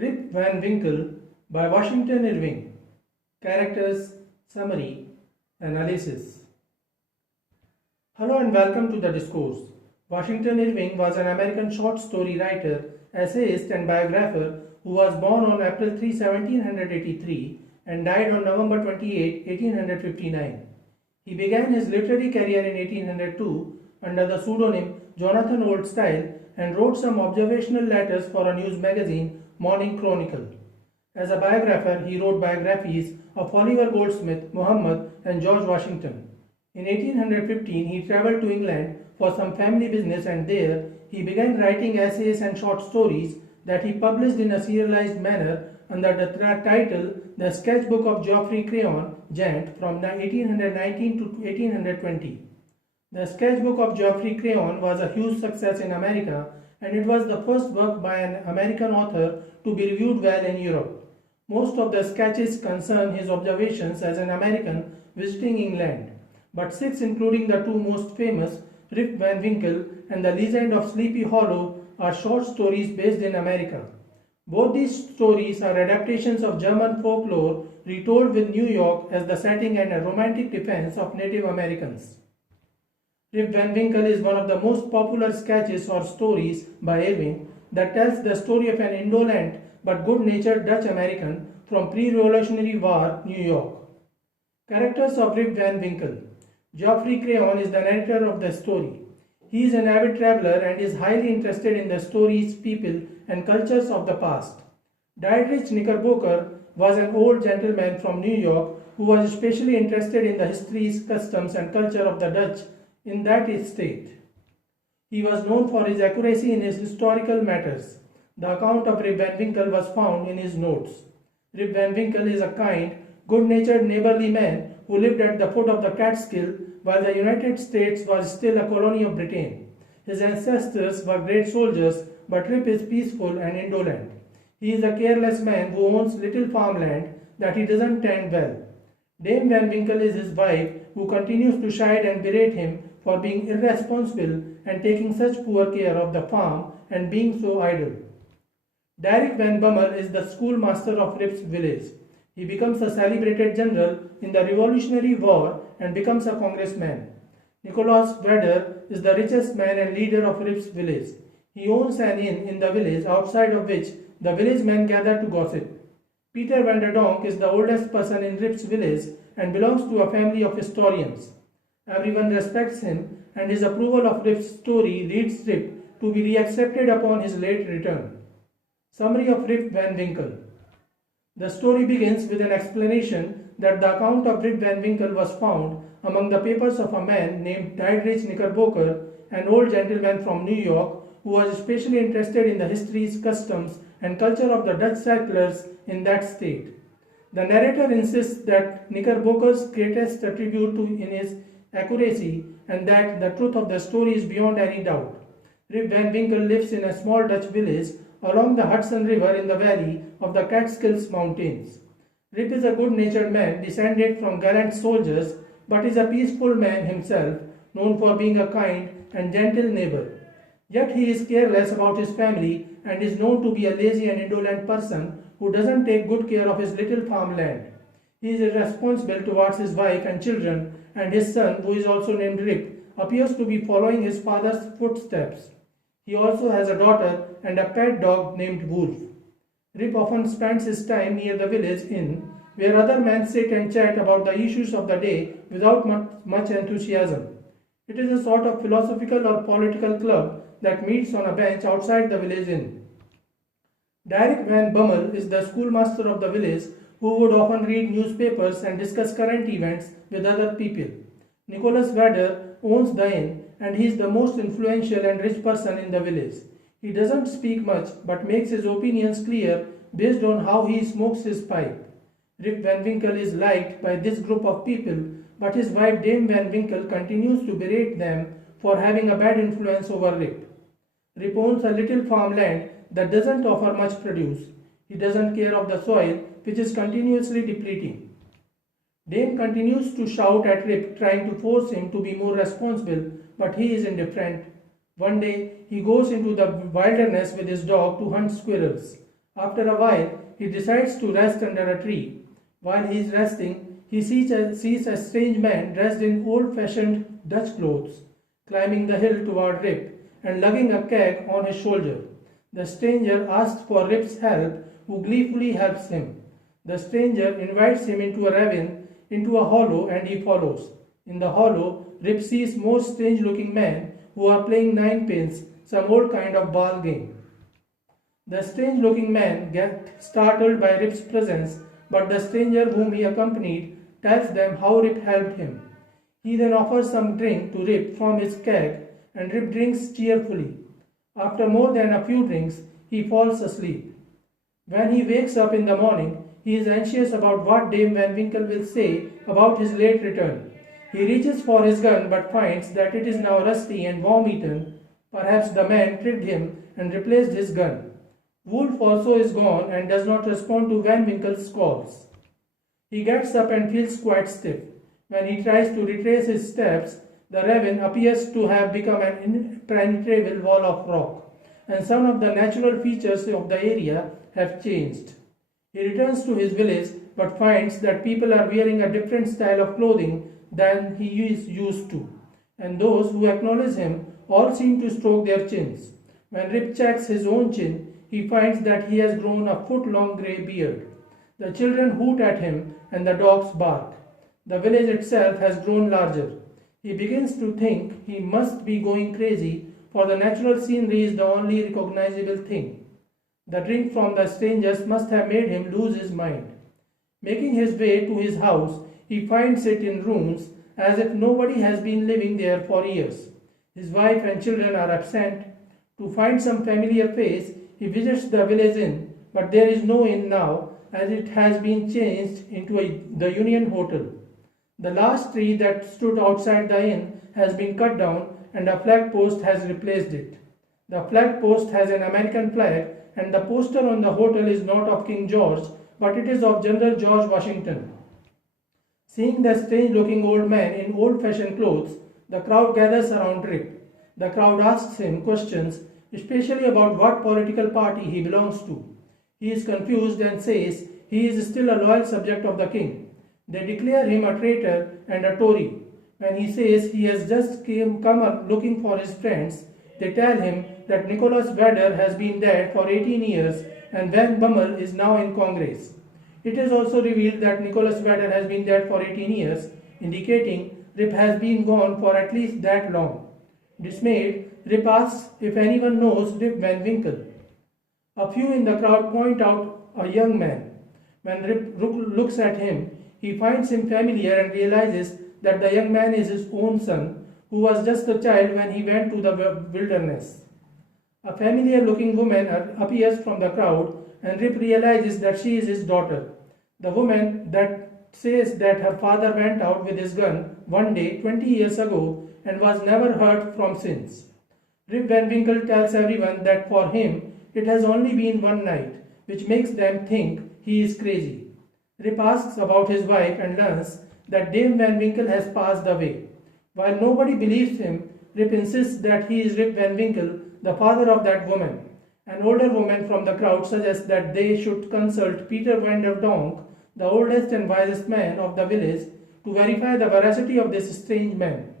Rip Van Winkle by Washington Irving. Characters, Summary, Analysis. Hello and welcome to the discourse. Washington Irving was an American short story writer, essayist, and biographer who was born on April 3, 1783 and died on November 28, 1859. He began his literary career in 1802 under the pseudonym Jonathan Oldstyle and wrote some observational letters for a news magazine, Morning Chronicle. As a biographer, he wrote biographies of Oliver Goldsmith, Muhammad, and George Washington. In 1815, he traveled to England for some family business, and there he began writing essays and short stories that he published in a serialized manner under the title The Sketchbook of Geoffrey Crayon, Gent, from 1819 to 1820. The Sketchbook of Geoffrey Crayon was a huge success in America, and it was the first work by an American author to be reviewed well in Europe. Most of the sketches concern his observations as an American visiting England, but six, including the two most famous, Rip Van Winkle and The Legend of Sleepy Hollow, are short stories based in America. Both these stories are adaptations of German folklore retold with New York as the setting and a romantic defense of Native Americans. Rip Van Winkle is one of the most popular sketches or stories by Irving that tells the story of an indolent but good-natured Dutch American from pre-Revolutionary War New York. Characters of Rip Van Winkle. Geoffrey Crayon is the narrator of the story. He is an avid traveler and is highly interested in the stories, people, and cultures of the past. Dietrich Knickerbocker was an old gentleman from New York who was especially interested in the histories, customs, and culture of the Dutch in that state. He was known for his accuracy in his historical matters. The account of Rip Van Winkle was found in his notes. Rip Van Winkle is a kind, good-natured, neighborly man who lived at the foot of the Catskill while the United States was still a colony of Britain. His ancestors were great soldiers, but Rip is peaceful and indolent. He is a careless man who owns little farmland that he doesn't tend well. Dame Van Winkle is his wife, who continues to chide and berate him for being irresponsible and taking such poor care of the farm and being so idle. Derrick Van Bummel is the schoolmaster of Rip's village. He becomes a celebrated general in the Revolutionary War and becomes a congressman. Nicholas Vedder is the richest man and leader of Rip's village. He owns an inn in the village, outside of which the village men gather to gossip. Peter Van der Donk is the oldest person in Rip's village and belongs to a family of historians. Everyone respects him, and his approval of Rip's story leads Rip to be reaccepted upon his late return. Summary of Rip Van Winkle. The story begins with an explanation that the account of Rip Van Winkle was found among the papers of a man named Dietrich Knickerbocker, an old gentleman from New York who was especially interested in the histories, customs, and culture of the Dutch settlers in that state. The narrator insists that Knickerbocker's greatest attribute in his accuracy and that the truth of the story is beyond any doubt. Rip Van Winkle lives in a small Dutch village along the Hudson River in the valley of the Catskills Mountains. Rip is a good-natured man descended from gallant soldiers, but is a peaceful man himself, known for being a kind and gentle neighbor. Yet he is careless about his family and is known to be a lazy and indolent person who doesn't take good care of his little farmland. He is irresponsible towards his wife and children, and his son, who is also named Rip, appears to be following his father's footsteps. He also has a daughter and a pet dog named Wolf. Rip often spends his time near the village inn, where other men sit and chat about the issues of the day without much enthusiasm. It is a sort of philosophical or political club that meets on a bench outside the village inn. Derrick Van Bummel is the schoolmaster of the village who would often read newspapers and discuss current events with other people. Nicholas Vedder owns the inn, and he is the most influential and rich person in the village. He doesn't speak much but makes his opinions clear based on how he smokes his pipe. Rip Van Winkle is liked by this group of people, but his wife Dame Van Winkle continues to berate them for having a bad influence over Rip. Rip owns a little farmland that doesn't offer much produce. He doesn't care of the soil, which is continuously depleting. Dame continues to shout at Rip, trying to force him to be more responsible, but he is indifferent. One day, he goes into the wilderness with his dog to hunt squirrels. After a while, he decides to rest under a tree. While he is resting, he sees a strange man dressed in old-fashioned Dutch clothes, climbing the hill toward Rip and lugging a keg on his shoulder. The stranger asks for Rip's help, who gleefully helps him. The stranger invites him into a ravine, into a hollow, and he follows. In the hollow, Rip sees more strange-looking men who are playing ninepins, some old kind of ball game. The strange-looking men get startled by Rip's presence, but the stranger whom he accompanied tells them how Rip helped him. He then offers some drink to Rip from his keg, and Rip drinks cheerfully. After more than a few drinks, he falls asleep. When he wakes up in the morning, he is anxious about what Dame Van Winkle will say about his late return. He reaches for his gun but finds that it is now rusty and worm-eaten. Perhaps the man tricked him and replaced his gun. Wolf also is gone and does not respond to Van Winkle's calls. He gets up and feels quite stiff. When he tries to retrace his steps, the ravine appears to have become an impenetrable wall of rock, and some of the natural features of the area have changed. He returns to his village but finds that people are wearing a different style of clothing than he is used to, and those who acknowledge him all seem to stroke their chins. When Rip checks his own chin, he finds that he has grown a foot-long grey beard. The children hoot at him and the dogs bark. The village itself has grown larger. He begins to think he must be going crazy, for the natural scenery is the only recognizable thing. The drink from the strangers must have made him lose his mind. Making his way to his house, he finds it in ruins, as if nobody has been living there for years. His wife and children are absent. To find some familiar face, he visits the village inn, but there is no inn now, as it has been changed into the Union Hotel. The last tree that stood outside the inn has been cut down and a flag post has replaced it. The flag post has an American flag, and the poster on the hotel is not of King George, but it is of General George Washington. Seeing the strange-looking old man in old-fashioned clothes, the crowd gathers around Rip. The crowd asks him questions, especially about what political party he belongs to. He is confused and says he is still a loyal subject of the king. They declare him a traitor and a Tory. When he says he has just come up looking for his friends, they tell him that Nicholas Vedder has been dead for 18 years and Van Bummel is now in Congress. It is also revealed that Nicholas Vedder has been dead for 18 years, indicating Rip has been gone for at least that long. Dismayed, Rip asks if anyone knows Rip Van Winkle. A few in the crowd point out a young man. When Rip looks at him, he finds him familiar and realizes that the young man is his own son, who was just a child when he went to the wilderness. A familiar-looking woman appears from the crowd, and Rip realizes that she is his daughter. The woman that says that her father went out with his gun one day 20 years ago and was never heard from since. Rip Van Winkle tells everyone that for him it has only been one night, which makes them think he is crazy. Rip asks about his wife and learns that Dame Van Winkle has passed away. While nobody believes him, Rip insists that he is Rip Van Winkle, the father of that woman. An older woman from the crowd suggests that they should consult Peter van der Donk, the oldest and wisest man of the village, to verify the veracity of this strange man.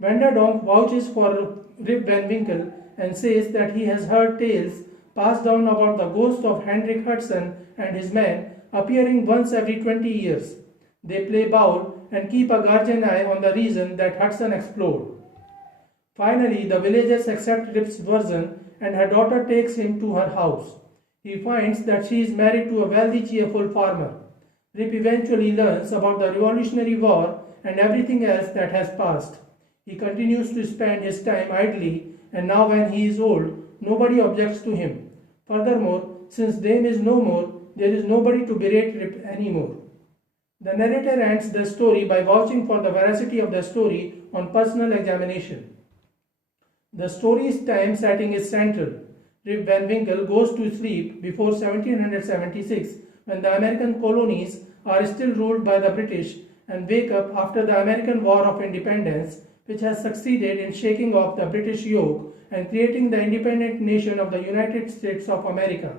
Van der Donk vouches for Rip Van Winkle and says that he has heard tales passed down about the ghost of Hendrik Hudson and his men appearing once every 20 years. They play bowl and keep a guardian eye on the reason that Hudson explored. Finally, the villagers accept Rip's version and her daughter takes him to her house. He finds that she is married to a wealthy, cheerful farmer. Rip eventually learns about the Revolutionary War and everything else that has passed. He continues to spend his time idly, and now when he is old, nobody objects to him. Furthermore, since Dame is no more, there is nobody to berate Rip anymore. The narrator ends the story by vouching for the veracity of the story on personal examination. The story's time setting is central. Rip Van Winkle goes to sleep before 1776, when the American colonies are still ruled by the British, and wake up after the American War of Independence, which has succeeded in shaking off the British yoke and creating the independent nation of the United States of America.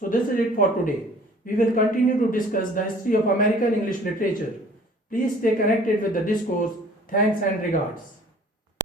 So this is it for today. We will continue to discuss the history of American English literature. Please stay connected with the discourse. Thanks and regards.